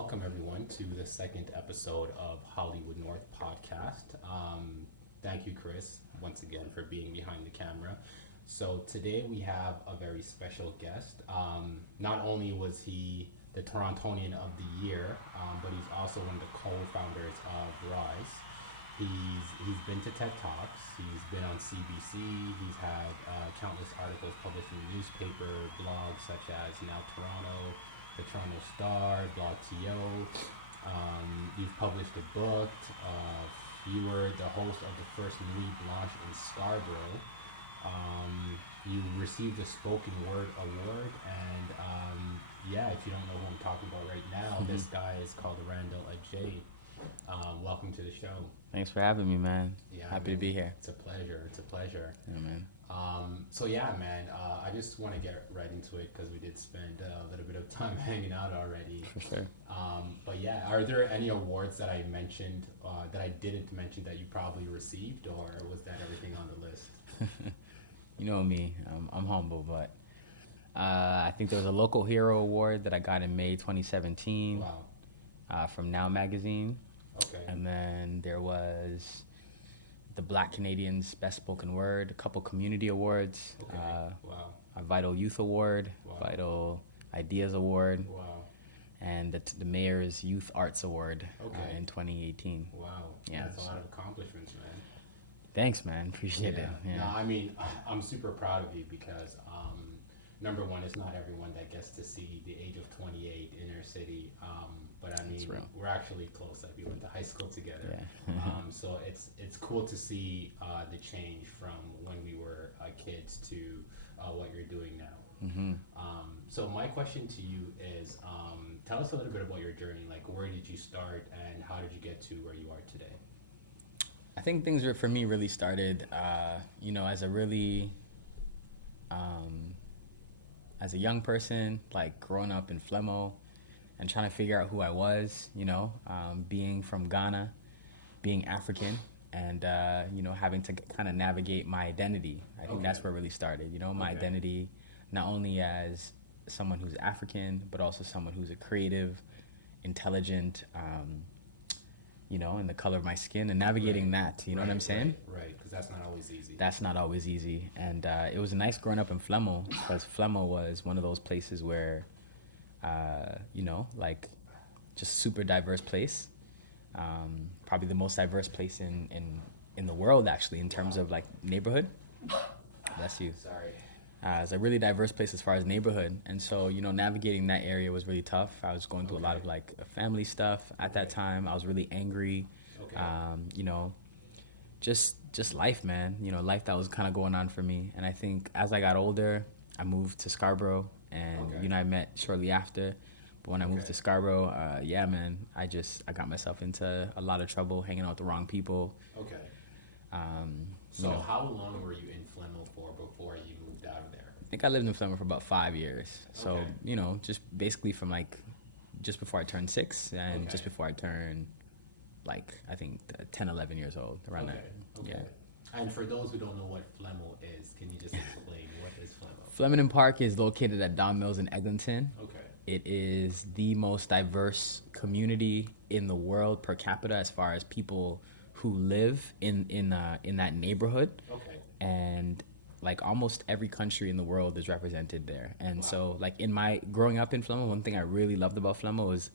welcome everyone to the second episode of Hollywood North podcast. Thank you, Chris, once again for being behind the camera. So today we have a very special guest. Not only was he the Torontonian of the Year, but he's also one of the co-founders of Rise. He's been to TED Talks. He's been on CBC. He's had countless articles published in the newspaper, blogs such as Now Toronto, the Toronto Star, Blog TO. You've published a book. You were the host of the first Nuit Blanche in Scarborough. You received a Spoken Word Award, and if you don't know who I'm talking about right now, this guy is called Randell Adjei. Welcome to the show. Thanks for having me, man. Yeah, Happy to be here. It's a pleasure. Yeah, man. I just want to get right into it because we did spend a little bit of time hanging out already. For sure. Are there any awards that I mentioned that I didn't mention that you probably received, or was that everything on the list? You know me, I'm humble, but I think there was a Local Hero Award that I got in May 2017. Wow. From Now Magazine. Okay. And then there was the Black Canadians Best Spoken Word, a couple community awards. Okay. Wow. A Vital Youth Award, Wow. Vital Ideas Award, Wow. and the Mayor's Youth Arts Award in 2018. Wow. Yeah, That's a lot of accomplishments, man. Thanks, man. Appreciate it. Yeah. No, I mean, I'm super proud of you because, number one, it's not everyone that gets to see the age of 28 inner city. But I mean, we're actually close. Like, we went to high school together. Yeah. So it's cool to see the change from when we were kids to what you're doing now. Mm-hmm. So my question to you is, tell us a little bit about your journey. Like, where did you start and how did you get to where you are today? I think things for me really started, as a really, as a young person, like growing up in Flemo and trying to figure out who I was, being from Ghana, being African, and, having to kind of navigate my identity. I think that's where it really started, my identity, not only as someone who's African, but also someone who's a creative, intelligent, and the color of my skin and navigating that, you know what I'm saying? Right, because that's not always easy. That's not always easy. And it was nice growing up in Flemo because Flemo was one of those places where, just super diverse place. Probably the most diverse place in the world, actually, in terms of, like, neighborhood. Bless you. Sorry. It's a really diverse place as far as neighborhood. And so, navigating that area was really tough. I was going through a lot of, like, family stuff at that time. I was really angry. Just life, man. Life that was kind of going on for me. And I think as I got older, I moved to Scarborough. And I met shortly after. But when I moved to Scarborough, I got myself into a lot of trouble hanging out with the wrong people. Okay. How long were you in Flemo for before you moved out of there? I think I lived in Flemo for about 5 years. So, just basically from just before I turned 6 and just before I turned, I think 10, 11 years old, around that. Okay. Yeah. And for those who don't know what Flemo is, can you just explain what is Flemo? Flemington Park is located at Don Mills in Eglinton. Okay. It is the most diverse community in the world per capita as far as people who live in that neighborhood. Okay. And almost every country in the world is represented there. And so in my growing up in Flemo, one thing I really loved about Flemo was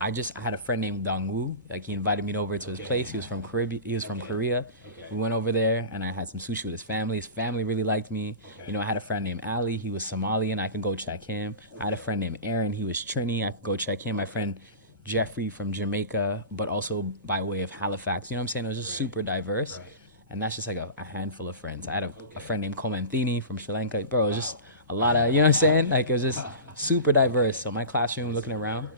I had a friend named Dongwoo. He invited me over to his place. He was from Korea. Okay. We went over there and I had some sushi with his family. His family really liked me. Okay. I had a friend named Ali. He was Somalian. I could go check him. I had a friend named Aaron. He was Trini. I could go check him. My friend Jeffrey from Jamaica, but also by way of Halifax. You know what I'm saying? It was just super diverse. Right. And that's just a handful of friends. I had a friend named Komanthini from Sri Lanka. Bro, it was just a lot of, you know what I'm saying? It was just super diverse. So my classroom, looking around,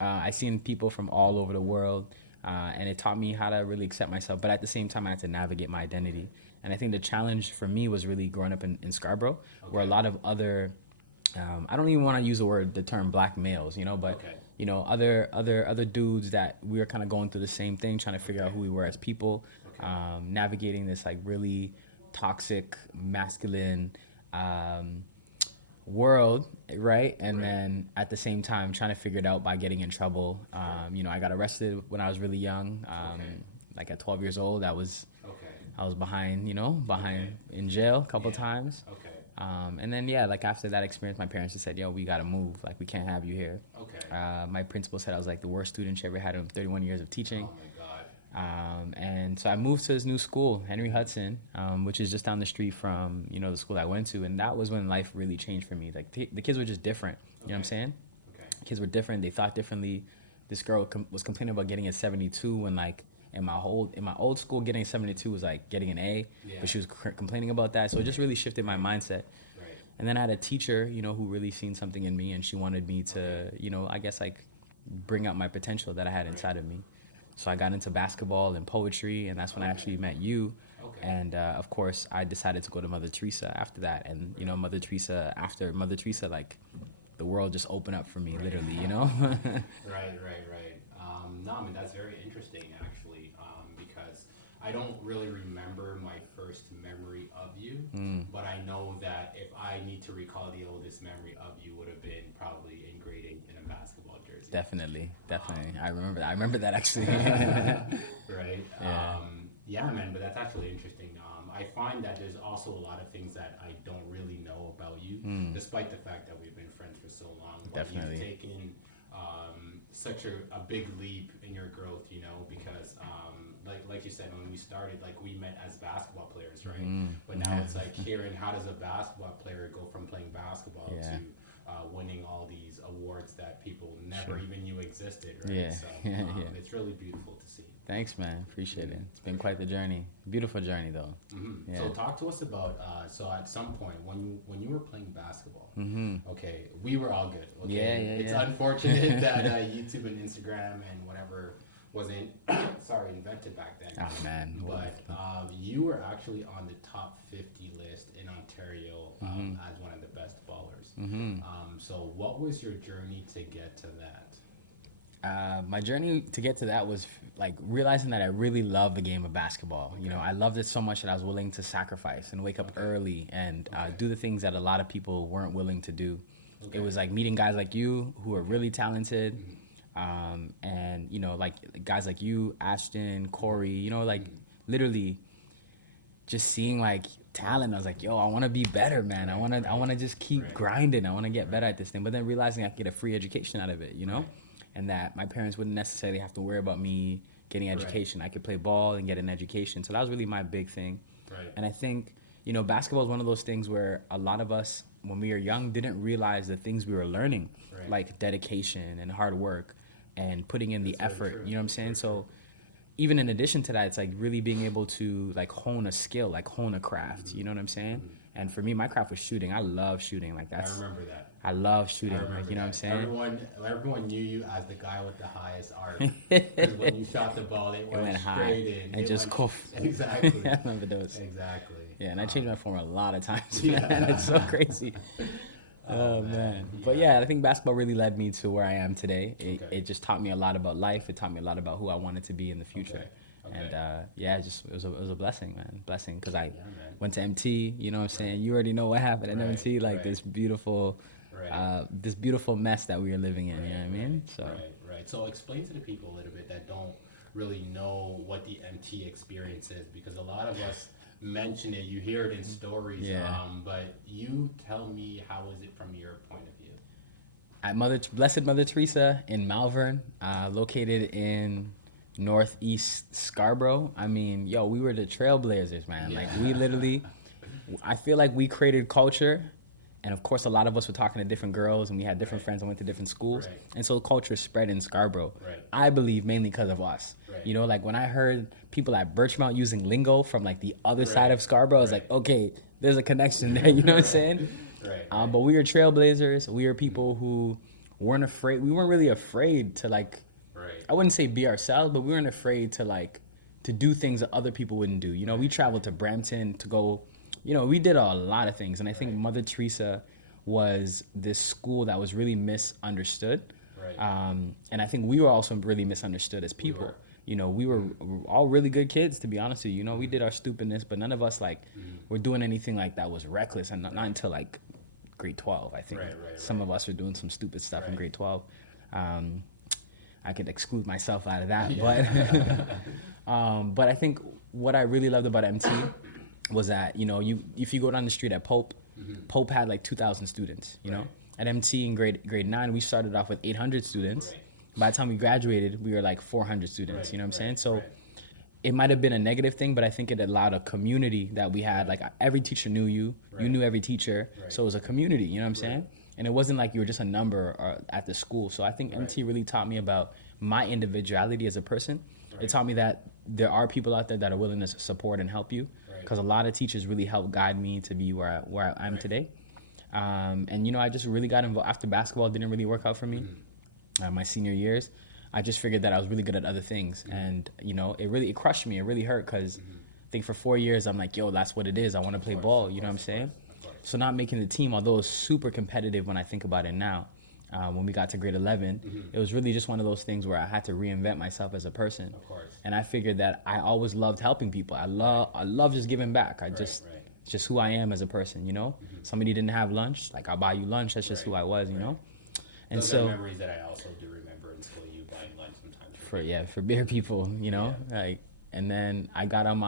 I seen people from all over the world. And it taught me how to really accept myself. But at the same time, I had to navigate my identity. And I think the challenge for me was really growing up in Scarborough, where a lot of other, I don't even want to use the term black males, but other dudes that we were kind of going through the same thing, trying to figure out who we were as people, navigating this really toxic, masculine, world, right? And then at the same time trying to figure it out by getting in trouble. You know, I got arrested when I was really young. Like at 12 years old, I was behind, in jail a couple times. And then, like after that experience, my parents just said, yo, we got to move. Like, we can't have you here. My principal said I was like the worst student she ever had in 31 years of teaching. Oh my God. And so I moved to this new school, Henry Hudson, which is just down the street from, the school I went to. And that was when life really changed for me. Like the kids were just different. You know what I'm saying? Kids were different. They thought differently. This girl was complaining about getting a 72 when like in my old school, getting a 72 was like getting an A, but she was complaining about that. So it just really shifted my mindset. And then I had a teacher, who really seen something in me, and she wanted me to, I guess like bring out my potential that I had inside of me. So I got into basketball and poetry, and that's when I actually met you. And of course, I decided to go to Mother Teresa after that. And after Mother Teresa, like the world just opened up for me, literally, Right. No, I mean, that's very interesting, actually, because I don't really remember my first memory of you, but I know that if I need to recall the oldest memory of you would have been probably in grade 8 in a basketball jersey. Definitely. I remember that actually. Right. Yeah, man, but that's actually interesting. I find that there's also a lot of things that I don't really know about you, despite the fact that we've been friends for so long. But Definitely. You've taken such a big leap in your growth, because like you said, when we started, like we met as basketball players, right? But now it's like hearing how does a basketball player go from playing basketball to winning all these awards that people never even knew existed, right? So it's really beautiful to see. Thanks, man. Appreciate it. It's been quite the journey. Beautiful journey, though. Yeah. So talk to us about, so at some point when you were playing basketball, okay, we were all good. Okay? It's unfortunate that YouTube and Instagram and whatever wasn't, invented back then. Oh, man. But you were actually on the top 50 list in Ontario as one of the best ballers. So what was your journey to get to that? My journey to get to that was like realizing that I really love the game of basketball. I loved it so much that I was willing to sacrifice and wake up early and do the things that a lot of people weren't willing to do. It was like meeting guys like you who are really talented, and like guys like you, Ashton, Corey. Like literally just seeing like talent. I was like, yo, I want to be better, man. I want to just keep grinding. I want to get better at this thing. But then realizing I could get a free education out of it, and that my parents wouldn't necessarily have to worry about me getting education. I could play ball and get an education. So that was really my big thing. And I think, basketball is one of those things where a lot of us, when we were young, didn't realize the things we were learning, like dedication and hard work and putting in the effort. You know what I'm saying? So even in addition to that, it's like really being able to like hone a skill, like hone a craft. You know what I'm saying? And for me, my craft was shooting. I love shooting. Like that's. I remember that. I love shooting. Like, you know what I'm saying? Everyone knew you as the guy with the highest arc. Because when you shot the ball, it went high in. And just cough. Exactly. I remember those. Exactly. Yeah, and I changed my form a lot of times, man. It's so crazy. Oh, man. But yeah, I think basketball really led me to where I am today. It just taught me a lot about life. It taught me a lot about who I wanted to be in the future. And it was a blessing, man. Blessing, because I went to MT. You know what I'm saying? You already know what happened at MT. Like this beautiful mess that we are living in. You know what I mean? So right. So explain to the people a little bit that don't really know what the MT experience is, because a lot of us mention it. You hear it in stories. But you tell me, how is it from your point of view? At Blessed Mother Teresa in Malvern, located in Northeast Scarborough. I mean, we were the trailblazers, man. Like we literally, I feel like we created culture, and of course a lot of us were talking to different girls, and we had different friends and went to different schools, and so culture spread in Scarborough. I believe mainly because of us. Like when I heard people at Birchmount using lingo from like the other side of Scarborough, I was like, okay, there's a connection there. You know what I'm saying? But we were trailblazers. We were people who weren't afraid. We weren't really afraid to like. I wouldn't say be ourselves, but we weren't afraid to do things that other people wouldn't do. We traveled to Brampton to go, we did a lot of things. And I think Mother Teresa was this school that was really misunderstood. And I think we were also really misunderstood as people. We were all really good kids, to be honest with you. We did our stupidness, but none of us were doing anything like that was reckless, and not until like grade 12, I think. Right, Some of us were doing some stupid stuff in Right. grade 12. I could exclude myself out of that, Yeah. but I think what I really loved about MT was that, you know, if you go down the street at Pope, Pope had like 2,000 students, you know. Right. At MT in grade 9, we started off with 800 students. Right. By the time we graduated, we were like 400 students, Right, you know what I'm right, saying? So right. it might have been a negative thing, but I think it allowed a community that we had. Like every teacher knew you, Right. you knew every teacher, Right. so it was a community. You know what I'm saying? Right. And it wasn't like you were just a number at the school. So I think MT really taught me about my individuality as a person. Right. It taught me that there are people out there that are willing to support and help you. Right. Because a lot of teachers really helped guide me to be where I am Right. today. And you know, I just really got involved after basketball. Didn't really work out for me. My senior years, I just figured that I was really good at other things, and you know, it crushed me. It really hurt because I think for 4 years I'm like, yo, that's what it is. I want to play ball. You know what I'm saying? Of course. So not making the team, although it was super competitive when I think about it now, when we got to grade 11, it was really just one of those things where I had to reinvent myself as a person. Of course. And I figured that I always loved helping people. I love just giving back. It's just who I am as a person, you know? Somebody didn't have lunch, like I'll buy you lunch. That's just who I was, you know? And Those so are memories that I also do remember in school, you buying lunch sometimes. for bigger people, you know? Like, and then I got on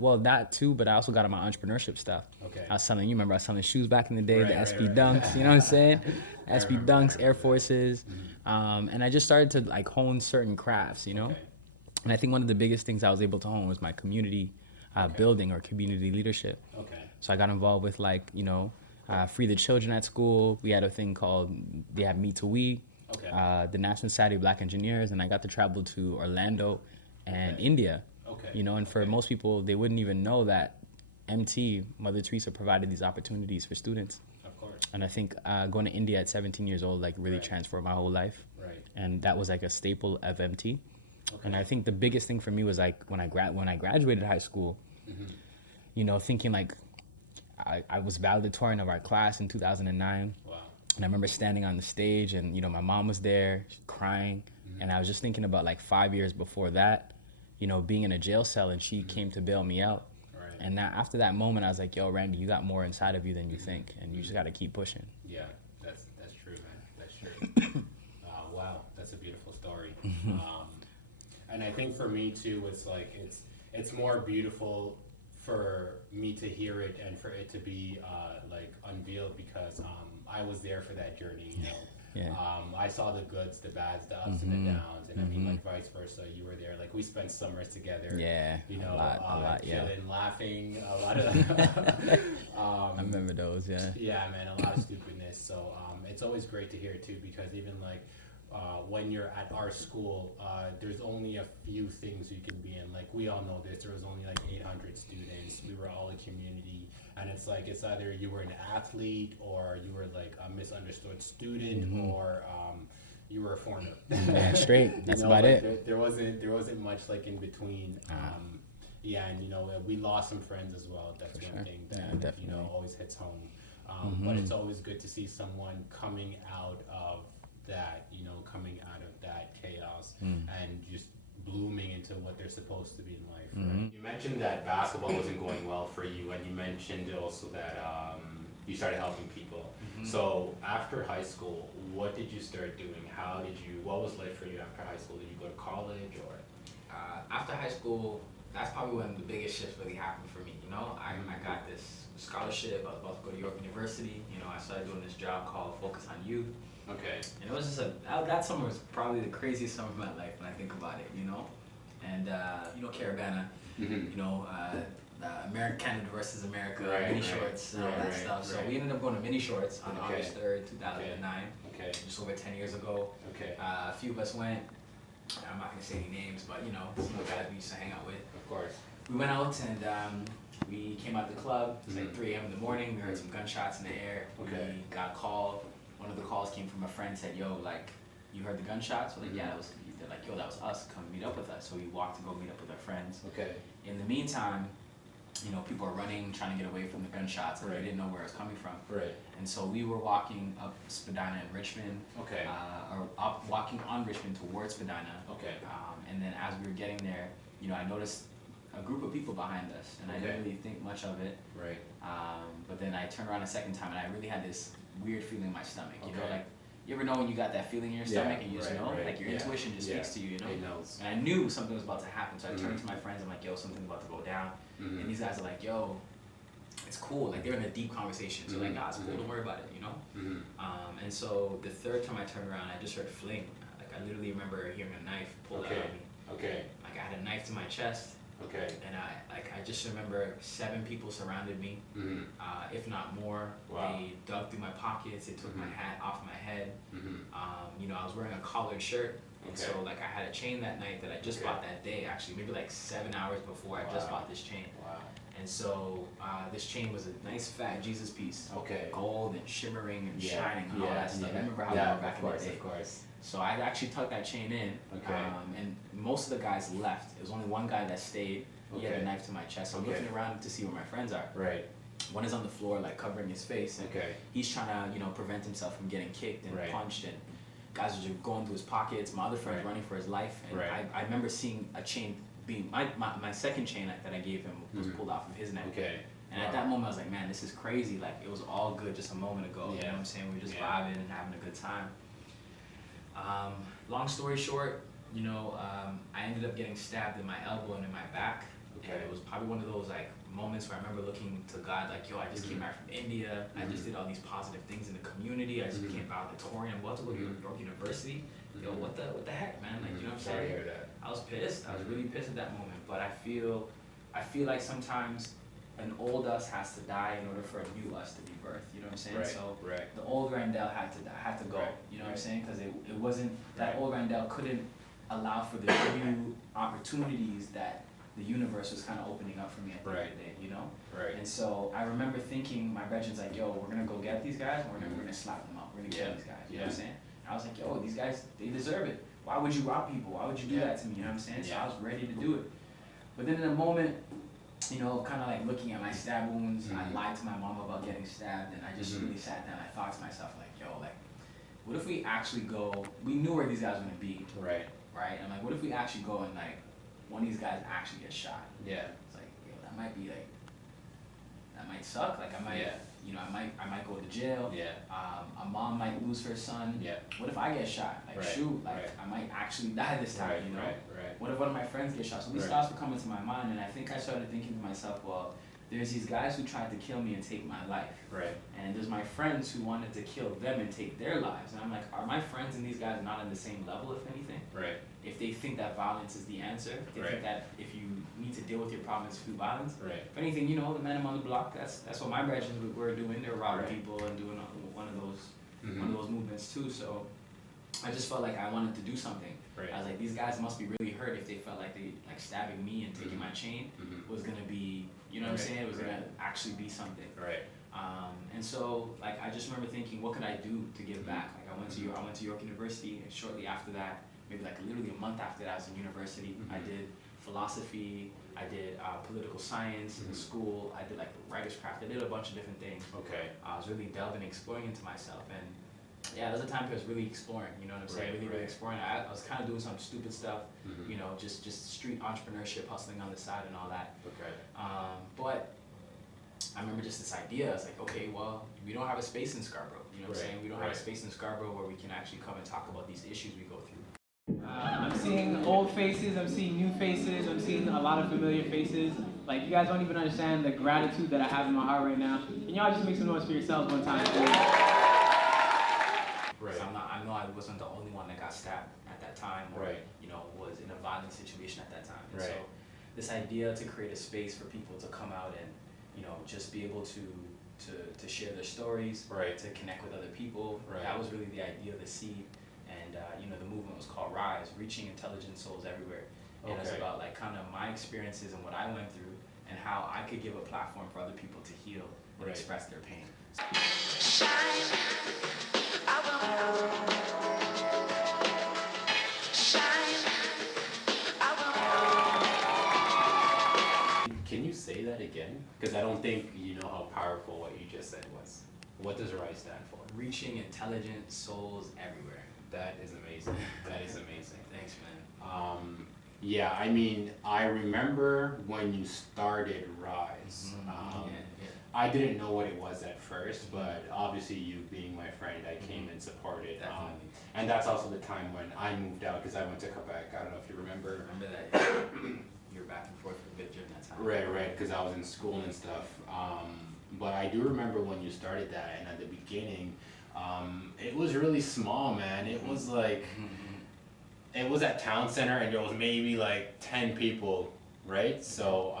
well, that too, but I also got on my entrepreneurship stuff. Okay. I was selling shoes back in the day, the Right, SB right. Dunks, you know what I'm saying? I SB remember, Dunks, I Air remember. Forces. And I just started to like hone certain crafts, you know? Okay. And I think one of the biggest things I was able to hone was my community building or community leadership. Okay. So I got involved with like, you know, Free the Children at school. We had a thing called, they have Me to We, Okay. the National Society of Black Engineers, and I got to travel to Orlando and India. Okay. You know, and for most people, they wouldn't even know that MT, Mother Teresa, provided these opportunities for students. Of course. And I think going to India at 17 years old, like really transformed my whole life. Right. And that was like a staple of MT. Okay. And I think the biggest thing for me was like when I graduated high school, you know, thinking like I was valedictorian of our class in 2009. Wow. And I remember standing on the stage and, you know, my mom was there crying. And I was just thinking about like 5 years before that, you know, being in a jail cell and she came to bail me out. Right. And that, after that moment, I was like, yo, Randy, you got more inside of you than you think. And you just got to keep pushing. Yeah, that's true, man. That's true. Wow, that's a beautiful story. And I think for me too, it's like it's more beautiful for me to hear it and for it to be like unveiled because I was there for that journey. You know, Yeah. I saw the goods, the bads, the ups and the downs, and I mean like vice versa. You were there. Like we spent summers together. Yeah. You know, a lot, yeah. chilling, laughing, a lot of. I remember those, yeah. Yeah, man, a lot of stupidness. So it's always great to hear too, because even like when you're at our school, there's only a few things you can be in. Like we all know this. There was only like 800 students. We were all a community, and it's like it's either you were an athlete or you were like a misunderstood student or you were a foreigner. Yeah, straight. That's You know, about like, it. There wasn't much like in between. Yeah, and you know we lost some friends as well. That's For one sure. thing Yeah, that you know definitely. always hits home. But it's always good to see someone coming out of that, you know, coming out of that chaos and just blooming into what they're supposed to be in life. Right? You mentioned that basketball wasn't going well for you, and you mentioned also that you started helping people. So after high school, what did you start doing? What was life for you after high school? Did you go to college or? After high school, that's probably when the biggest shift really happened for me. You know, I got this scholarship. I was about to go to York University. You know, I started doing this job called Focus on Youth. Okay. And it was just that summer was probably the craziest summer of my life when I think about it, you know? And, you know, Caravana, you know, Canada versus America, mini shorts, and all that stuff. So we ended up going to mini shorts on August 3rd, 2009, just over 10 years ago. Okay. A few of us went. I'm not going to say any names, but, you know, some of the guys we used to hang out with. Of course. We went out and we came out the club. It was like 3 a.m. in the morning. We heard some gunshots in the air. Okay. We got a call. One of the calls came from a friend, said, yo, like, you heard the gunshots? We're like, yeah, they're like, yo, that was us. Come meet up with us. So we walked to go meet up with our friends. Okay. In the meantime, you know, people are running, trying to get away from the gunshots, and they didn't know where it was coming from. Right. And so we were walking up Spadina in Richmond, Okay. walking on Richmond towards Spadina. Okay. And then as we were getting there, you know, I noticed a group of people behind us, and I didn't really think much of it. Right. But then I turned around a second time, and I really had this weird feeling in my stomach. You know, Okay. like you ever know when you got that feeling in your stomach, and you just know, like your intuition just speaks to you. You know. It knows. And I knew something was about to happen, so I turned to my friends. I'm like, "Yo, something's about to go down." And these guys are like, "Yo, it's cool." Like they're in a deep conversation, so like, "Ah, it's cool. Don't worry about it," you know. And so the third time I turned around, I just heard fling. Like I literally remember hearing a knife pulled out of me. Okay. Like I had a knife to my chest. Okay. And I just remember 7 people surrounded me, if not more. Wow. They dug through my pockets. They took my hat off my head. You know, I was wearing a collared shirt, and so like I had a chain that night that I just bought that day. Actually, maybe like 7 hours before I just bought this chain. Wow. And so this chain was a nice fat Jesus piece. Okay. Gold and shimmering and shining and all that stuff. I remember how we were back in the day. Of course. So I actually tucked that chain in, and most of the guys left. There was only one guy that stayed. He had a knife to my chest. So I'm looking around to see where my friends are. Right. One is on the floor, like covering his face, and he's trying to, you know, prevent himself from getting kicked and punched. And guys are just going through his pockets. My other friend's running for his life. And I remember seeing a chain being my second chain that I gave him was pulled off of his neck. And at that moment, I was like, man, this is crazy. Like it was all good just a moment ago. You know what I'm saying? We were just vibing and having a good time. Long story short, you know, I ended up getting stabbed in my elbow and in my back. And it was probably one of those like moments where I remember looking to God like, yo, I just came back from India. I just did all these positive things in the community. I just became valedictorian. I'm about to go to York University. Yo, what the heck, man? Like, you know what I'm saying? I hear that. I was pissed. I was really pissed at that moment. But I feel like sometimes an old us has to die in order for a new us to be birthed. You know what I'm saying? So the old Randell had to go. You know what I'm saying? Because it wasn't that old Randell couldn't allow for the new opportunities that the universe was kind of opening up for me at the end of the day, you know? And so I remember thinking, my brethren's like, yo, we're gonna go get these guys, and we're gonna slap them up. We're gonna kill these guys. You know what I'm saying? And I was like, yo, these guys, they deserve it. Why would you rob people? Why would you do that to me? You know what I'm saying? So I was ready to do it. But then in a moment, you know, kind of like looking at my stab wounds, I lied to my mom about getting stabbed, and I just really sat down. I thought to myself, like, yo, like, what if we actually go? We knew where these guys were gonna be. Right. And I'm like, what if we actually go and like, one of these guys actually gets shot? It's like, yo, that might be like, that might suck. Like, I might, you know, I might go to jail. A mom might lose her son. What if I get shot? Like, shoot, like I might actually die this time. You know. What if one of my friends gets shot? So these thoughts were coming to my mind, and I think I started thinking to myself, well, there's these guys who tried to kill me and take my life. And there's my friends who wanted to kill them and take their lives. And I'm like, are my friends and these guys not on the same level, if anything? If they think that violence is the answer, if they think that if you need to deal with your problems through violence, if anything, you know, the men on the block, that's what my brethren were doing. They were robbing people and doing one of those movements too. So I just felt like I wanted to do something. I was like, these guys must be really hurt if they felt like stabbing me and taking my chain was gonna be, you know what I'm saying? It was gonna actually be something. And so like I just remember thinking, what could I do to give back? Like I went to York University, and shortly after that, maybe like literally a month after that, I was in university. I did philosophy. I did political science in school. I did like writer's craft. I did a bunch of different things. I was really delving, exploring into myself, and yeah, there was a time I was really exploring, you know what I'm saying? Really exploring. I was kind of doing some stupid stuff, you know, just street entrepreneurship, hustling on the side and all that. But I remember just this idea. I was like, okay, well, we don't have a space in Scarborough. You know what I'm saying? We don't have a space in Scarborough where we can actually come and talk about these issues we go through. I'm seeing old faces, I'm seeing new faces, I'm seeing a lot of familiar faces. Like, you guys don't even understand the gratitude that I have in my heart right now. Can y'all just make some noise for yourselves one time, please? So I know I wasn't the only one that got stabbed at that time, or you know, was in a violent situation at that time. And so this idea to create a space for people to come out and, you know, just be able to share their stories, to connect with other people. That was really the idea, the seed. And you know, the movement was called Rise, Reaching Intelligent Souls Everywhere. And it's about like kind of my experiences and what I went through, and how I could give a platform for other people to heal and express their pain. Can you say that again? Because I don't think you know how powerful what you just said was. What does RISE stand for? Reaching Intelligent Souls Everywhere. That is amazing. That is amazing. Thanks, man. Yeah, I mean, I remember when you started Rise. I didn't know what it was at first, but obviously you being my friend, I came and supported. And that's also the time when I moved out because I went to Quebec. I don't know if you remember. Remember that? You were back and forth a bit during that time. Right, because I was in school and stuff. But I do remember when you started that, and at the beginning, it was really small, man. It was like, it was at Town Center, and there was maybe like 10 people, right? So,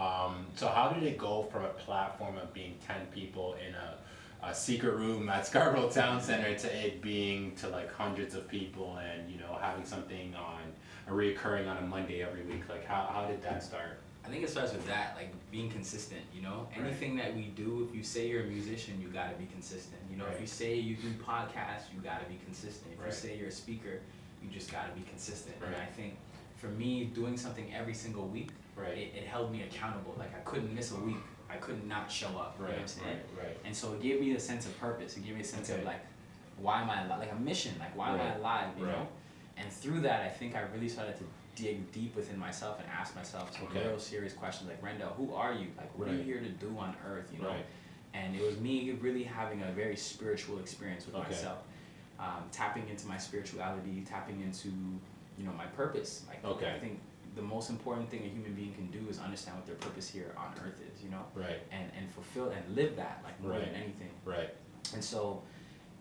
so how did it go from a platform of being 10 people in a secret room at Scarborough Town Center to it being to like hundreds of people, and you know, having something on a reoccurring on a Monday every week? Like, how did that start? I think it starts with that, like being consistent, you know? Anything that we do, if you say you're a musician, you gotta be consistent. You know, if you say you do podcasts, you gotta be consistent. If you say you're a speaker, you just gotta be consistent. And I think for me, doing something every single week, it held me accountable. Like I couldn't miss a week. I could not show up. You know what I'm saying? And so it gave me a sense of purpose. It gave me a sense of like, why am I alive? Like a mission, like why am I alive, you know? And through that, I think I really started to dig deep within myself and ask myself some real serious questions like, Randell, who are you? Like, what are you here to do on earth, you know? And it was me really having a very spiritual experience with myself, tapping into my spirituality, tapping into, you know, my purpose. Like, I think the most important thing a human being can do is understand what their purpose here on earth is, you know? And fulfill and live that, like, more than anything. And so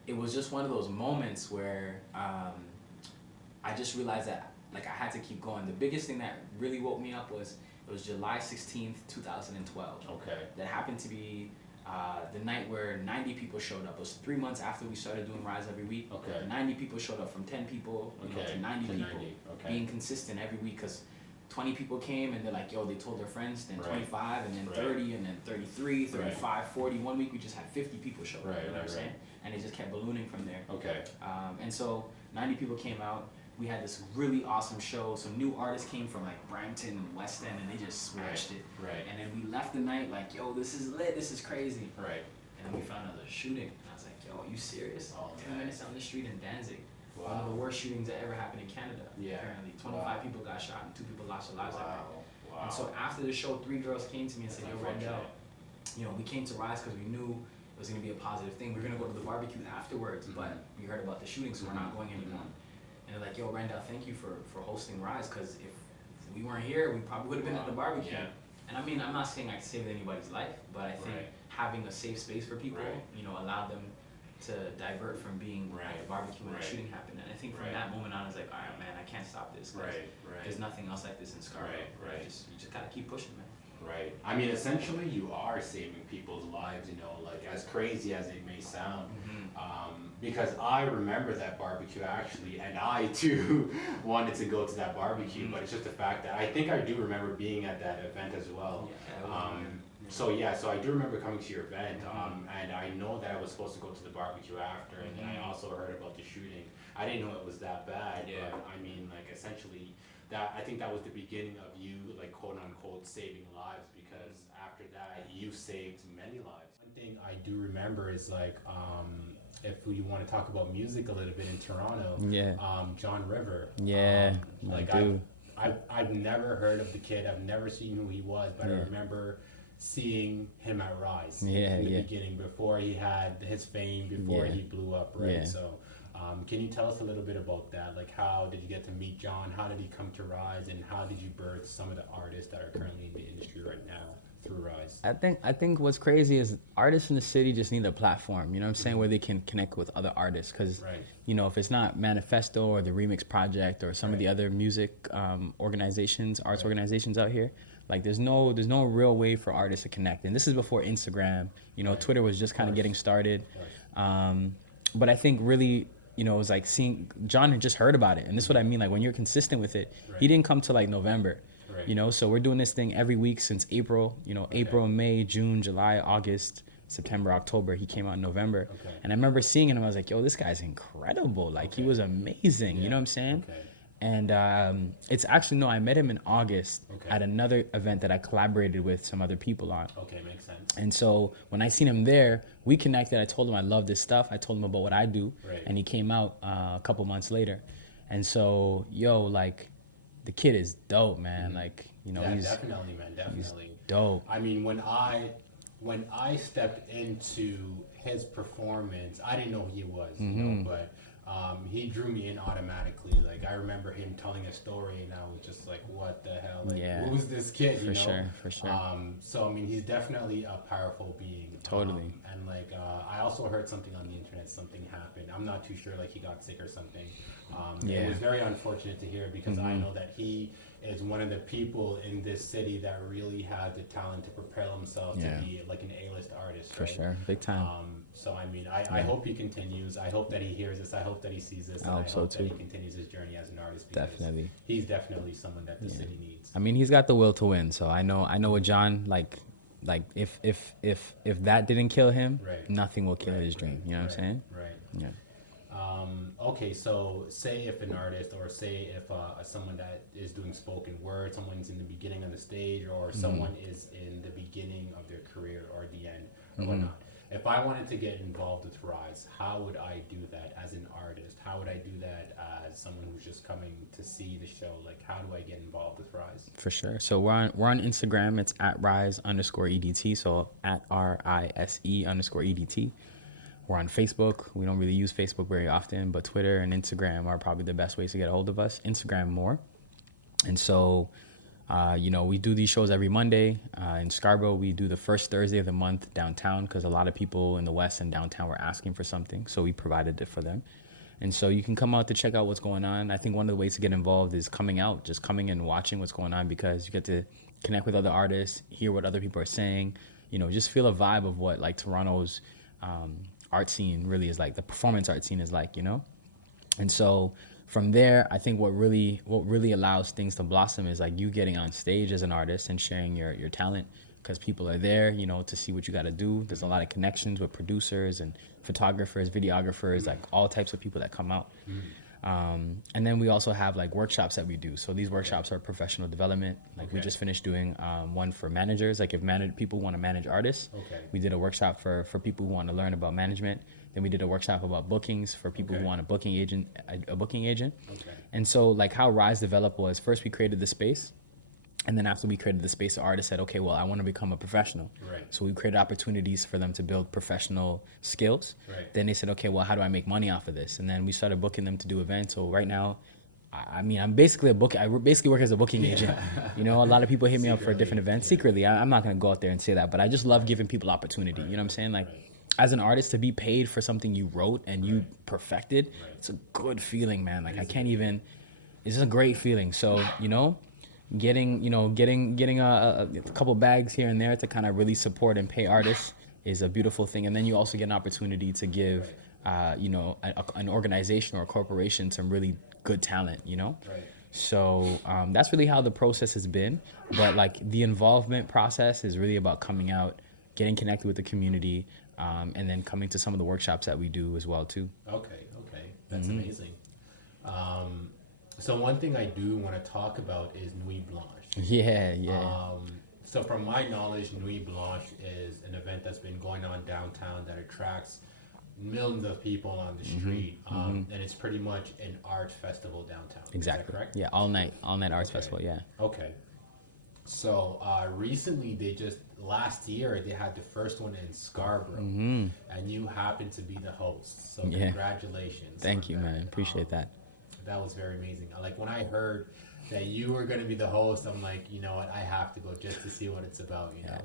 it was just one of those moments where I just realized that like I had to keep going. The biggest thing that really woke me up was it was July 16th, 2012. That happened to be the night where 90 people showed up. It was 3 months after we started doing Rise every week. 90 people showed up, from 10 people you know, to 90 people. Being consistent every week, because 20 people came and they're like, yo, they told their friends, then 25, and then 30, and then 33, 35, 40. 1 week we just had 50 people show up, you know what I'm saying? And it just kept ballooning from there. And so 90 people came out. We had this really awesome show. Some new artists came from like Brampton, West End, and they just smashed it. And then we left the night like, yo, this is lit, this is crazy. And then we found out the shooting. And I was like, yo, are you serious? 10 minutes down the street in Danzig. One of the worst shootings that ever happened in Canada. Apparently, 25 people got shot and 2 people lost their lives that night. And so after the show, 3 girls came to me and said, yo, Randell, you know, we came to Rise because we knew it was going to be a positive thing. We were going to go to the barbecue afterwards, but we heard about the shooting, so we're not going anymore. And they're like, yo, Randell, thank you for hosting Rise, because if we weren't here, we probably would have been at the barbecue. And I mean, I'm not saying I saved anybody's life, but I think having a safe space for people, you know, allowed them to divert from being at the barbecue when the shooting happened. And I think from that moment on, I was like, all right, man, I can't stop this. There's nothing else like this in Scarborough. You just gotta keep pushing, man. I mean, essentially, you are saving people's lives, you know, like as crazy as it may sound. Because I remember that barbecue actually, and I too wanted to go to that barbecue, but it's just the fact that I think I do remember being at that event as well. So I do remember coming to your event, and I know that I was supposed to go to the barbecue after, and then I also heard about the shooting. I didn't know it was that bad, but I mean, like essentially, that I think that was the beginning of you, like quote unquote, saving lives, because after that, you saved many lives. One thing I do remember is like, if you want to talk about music a little bit in Toronto, John River. I've never heard of the kid. I've never seen who he was, but I remember seeing him at Rise in the beginning, before he had his fame, before he blew up, So can you tell us a little bit about that? Like, how did you get to meet John? How did he come to Rise? And how did you birth some of the artists that are currently in the industry right now through Rise? I think what's crazy is artists in the city just need a platform, you know what I'm saying, where they can connect with other artists. Because, you know, if it's not Manifesto or the Remix Project or some of the other music organizations, arts organizations out here, like there's no real way for artists to connect. And this is before Instagram, you know, Twitter was just kind of getting started. But I think really, you know, it was like seeing, John had just heard about it. And this is what I mean, like when you're consistent with it, he didn't come to like November. You know, so we're doing this thing every week since April, you know, April, May, June, July, August, September, October. He came out in November. And I remember seeing him, I was like, yo, this guy's incredible. Like, he was amazing. You know what I'm saying? And it's actually, no, I met him in August at another event that I collaborated with some other people on. Makes sense. And so when I seen him there, we connected. I told him I love this stuff. I told him about what I do. And he came out a couple months later. And so, yo, like, the kid is dope, man. Like, you know, Yeah, he's definitely, man, definitely. dope. I mean, when I stepped into his performance, I didn't know who he was, you know, but he drew me in automatically. Like, I remember him telling a story, and I was just like, "What the hell? Like, who's this kid?" You know? For sure. So I mean, he's definitely a powerful being. Totally. And like, I also heard something on the internet. Something happened. I'm not too sure. Like, he got sick or something. It was very unfortunate to hear because I know that he is one of the people in this city that really has the talent to propel himself to be like an A-list artist. For right? sure, big time. So I mean, I hope he continues. I hope that he hears this. I hope that he sees this. And I hope so that he too. continues his journey as an artist. Because Definitely. he's definitely someone that the city needs. I mean, he's got the will to win. So I know with John, like if that didn't kill him, nothing will kill his dream. You know what I'm saying? Right. Yeah. Okay, so say if an artist, or say if someone that is doing spoken word, someone's in the beginning of the stage, or someone is in the beginning of their career or the end, or whatnot. If I wanted to get involved with Rise, how would I do that as an artist? How would I do that as someone who's just coming to see the show? Like, how do I get involved with Rise? For sure. So we're on Instagram. It's at @rise_EDT. So at RISE_EDT. We're on Facebook. We don't really use Facebook very often, but Twitter and Instagram are probably the best ways to get a hold of us. Instagram more. And so, you know, we do these shows every Monday. In Scarborough, we do the first Thursday of the month downtown because a lot of people in the West and downtown were asking for something. So we provided it for them. And so you can come out to check out what's going on. I think one of the ways to get involved is coming out, just coming and watching what's going on, because you get to connect with other artists, hear what other people are saying, you know, just feel a vibe of what like Toronto's art scene really is like, the performance art scene is like, you know? And so from there, I think what really allows things to blossom is like you getting on stage as an artist and sharing your talent, because people are there, you know, to see what you got to do. There's a lot of connections with producers and photographers, videographers, like all types of people that come out. And then we also have like workshops that we do. So these workshops are professional development. Like we just finished doing one for managers. Like if people want to manage artists, we did a workshop for people who want to learn about management. Then we did a workshop about bookings for people who want a booking agent. And so like how Rise developed was, first we created the space. And then after we created the space, the artist said, okay, well, I want to become a professional. So we created opportunities for them to build professional skills. Then they said, okay, well, how do I make money off of this? And then we started booking them to do events. So right now, I mean, I'm basically I basically work as a booking agent. You know, a lot of people hit me up for different events. Secretly, I'm not going to go out there and say that, but I just love giving people opportunity. You know what I'm saying? Like, as an artist, to be paid for something you wrote and you perfected, it's a good feeling, man. Like, I can't even, it's just a great feeling. So, you know, getting a couple bags here and there to kind of really support and pay artists is a beautiful thing. And then you also get an opportunity to give, you know, an organization or a corporation some really good talent, you know? So that's really how the process has been. But like the involvement process is really about coming out, getting connected with the community, and then coming to some of the workshops that we do as well too. Okay. That's amazing. So one thing I do want to talk about is Nuit Blanche. Yeah. So from my knowledge, Nuit Blanche is an event that's been going on downtown that attracts millions of people on the street, and it's pretty much an art festival downtown. Exactly. Is that correct? Yeah, all night arts festival. Yeah. Okay. So recently, last year they had the first one in Scarborough, and you happened to be the host. So congratulations! Thank you, man. Appreciate that. That was very amazing. Like when I heard that you were going to be the host, I'm like, you know what, I have to go just to see what it's about, you know?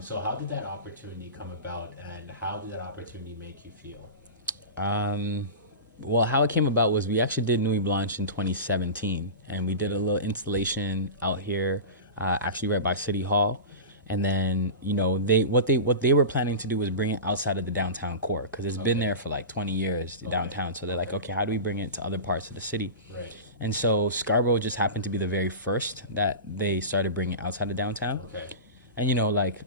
So how did that opportunity come about, and how did that opportunity make you feel? Well, how it came about was we actually did Nuit Blanche in 2017, and we did a little installation out here, actually right by City Hall. And then, you know, what they were planning to do was bring it outside of the downtown core, because it's been there for like 20 years downtown. So they're like, okay, how do we bring it to other parts of the city? And so Scarborough just happened to be the very first that they started bringing outside of downtown. And, you know, like,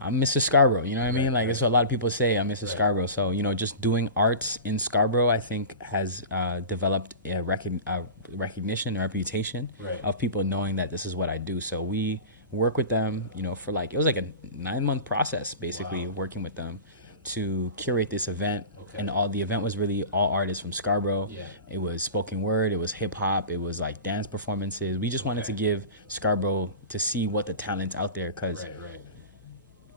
I'm Mr. Scarborough, you know what I mean? Like, that's what a lot of people say, I'm Mr. Scarborough. So, you know, just doing arts in Scarborough, I think, has developed a recognition and reputation of people knowing that this is what I do. So we work with them, you know, for like, it was like a 9-month process, basically, working with them to curate this event. Okay. And the event was really all artists from Scarborough. Yeah. It was spoken word, it was hip hop, it was like dance performances. We just wanted to Okay. give Scarborough to see what the talent's out there, because Right.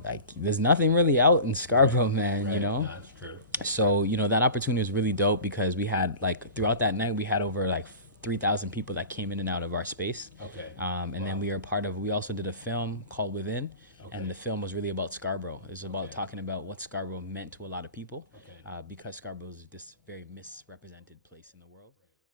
like there's nothing really out in Scarborough, man. Right. You know. No, that's true. So, you know, that opportunity was really dope because we had, like, throughout that night, we had over, like, 3,000 people that came in and out of our space. Okay. And then we also did a film called Within, Okay. and the film was really about Scarborough. It was about Okay. talking about what Scarborough meant to a lot of people, Okay. because Scarborough is this very misrepresented place in the world.